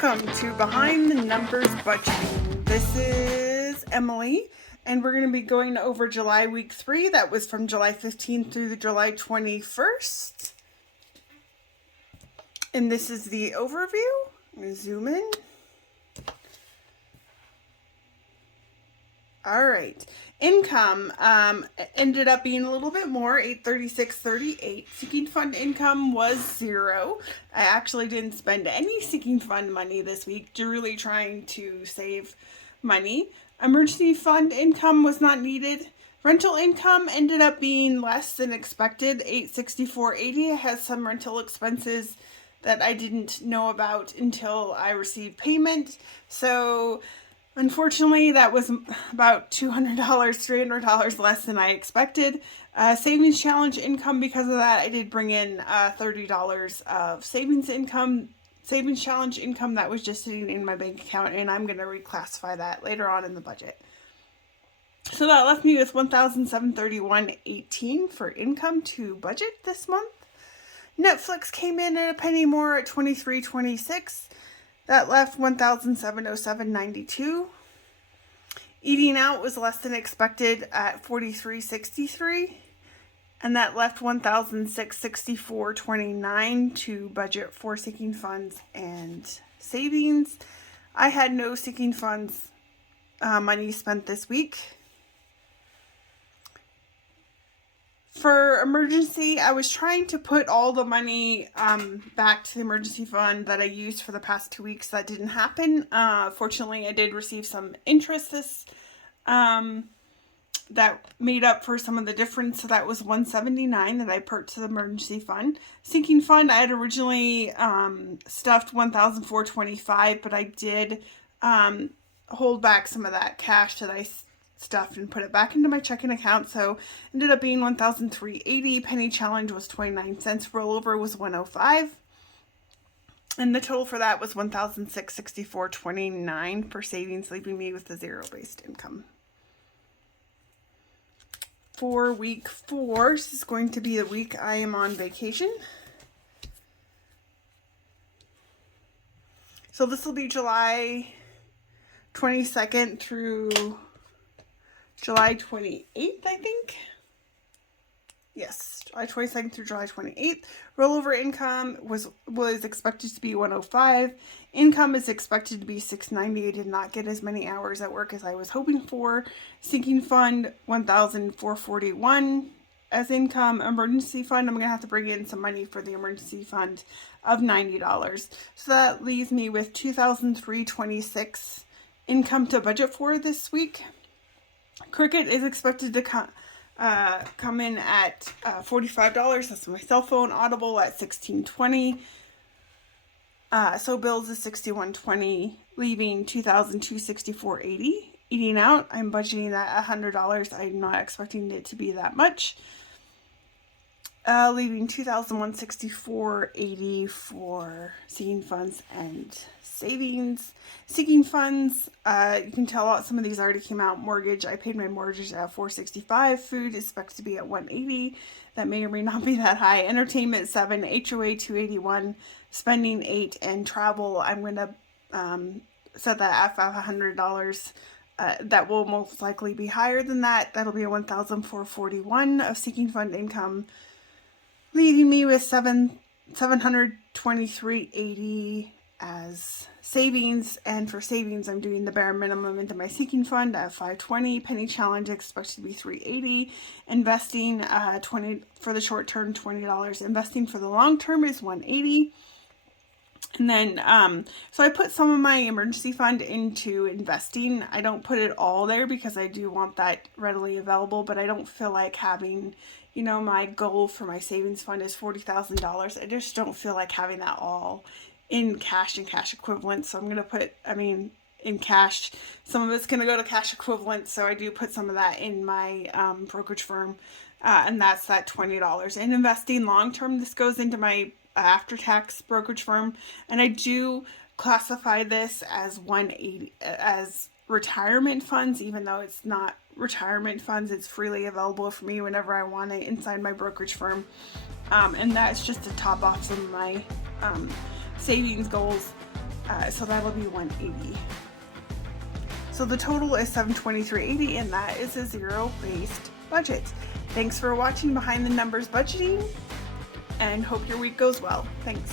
Welcome to Behind the Numbers Budgeting. This is Emily, and we're going to be going over July week 3. That was from July 15th through the July 21st. And this is the overview. I'm going to zoom in. All right. Income ended up being a little bit more, $836.38. Sinking fund income was $0. I actually didn't spend any sinking fund money this week, really trying to save money. Emergency fund income was not needed. Rental income ended up being less than expected, $864.80. I had some rental expenses that I didn't know about until I received payment. So unfortunately, that was about $200, $300 less than I expected. Savings challenge income, because of that, I did bring in $30 of savings challenge income that was just sitting in my bank account, and I'm going to reclassify that later on in the budget. So that left me with $1,731.18 for income to budget this month. Netflix came in at a penny more at $23.26. That left $1,707.92. Eating out was less than expected at $43.63, and that left $1,664.29 to budget for sinking funds and savings. I had no sinking funds money spent this week. For emergency, I was trying to put all the money back to the emergency fund that I used for the past 2 weeks. That didn't happen. Fortunately, I did receive some interest that made up for some of the difference. So that was $179 that I put to the emergency fund. Sinking fund, I had originally stuffed $1,425, but I did hold back some of that cash that I stuffed and put it back into my checking account. So ended up being $1,380. Penny challenge was 29 cents. Rollover was 105. And the total for that was $1,664.29 for savings, leaving me with a zero-based income. For week 4, this is going to be the week I am on vacation. So this will be July 22nd through July 28th, I think. Yes, July 22nd through July 28th. Rollover income was expected to be 105. Income is expected to be 690. I did not get as many hours at work as I was hoping for. Sinking fund, 1,441 as income. Emergency fund, I'm going to have to bring in some money for the emergency fund of $90. So that leaves me with $2,326 income to budget for this week. Cricket is expected to come in at $45. That's my cell phone. Audible at $16.20. So bills is $61.20, leaving $2,264.80. Eating out, I'm budgeting at $100. I'm not expecting it to be that much. Leaving $2,164.80 for sinking funds and savings. Sinking funds, you can tell some of these already came out. Mortgage, I paid my mortgage at $465. Food is expected to be at $180. That may or may not be that high. Entertainment $7, HOA $281, spending $8, and travel, I'm going to set that at $100. That will most likely be higher than that. That'll be a $1,441 of sinking fund income, leaving me with $723.80 as savings. And for savings, I'm doing the bare minimum into my sinking fund at $520. Penny challenge expected to be $380. Investing $20 for the short term, $20. Investing for the long term is $180. And then, so I put some of my emergency fund into investing. I don't put it all there because I do want that readily available, but I don't feel like having, my goal for my savings fund is $40,000. I just don't feel like having that all in cash and cash equivalents. So I'm going to put, in cash. Some of it's going to go to cash equivalents. So I do put some of that in my brokerage firm. And that's that $20. And investing long term, this goes into my after-tax brokerage firm, and I do classify this as 180 as retirement funds, even though it's not retirement funds. It's freely available for me whenever I want it inside my brokerage firm, and that's just to top off some of my savings goals So that'll be $180. So the total is $723.80, and that is a zero-based budget. Thanks for watching Behind the Numbers Budgeting, and hope your week goes well. Thanks.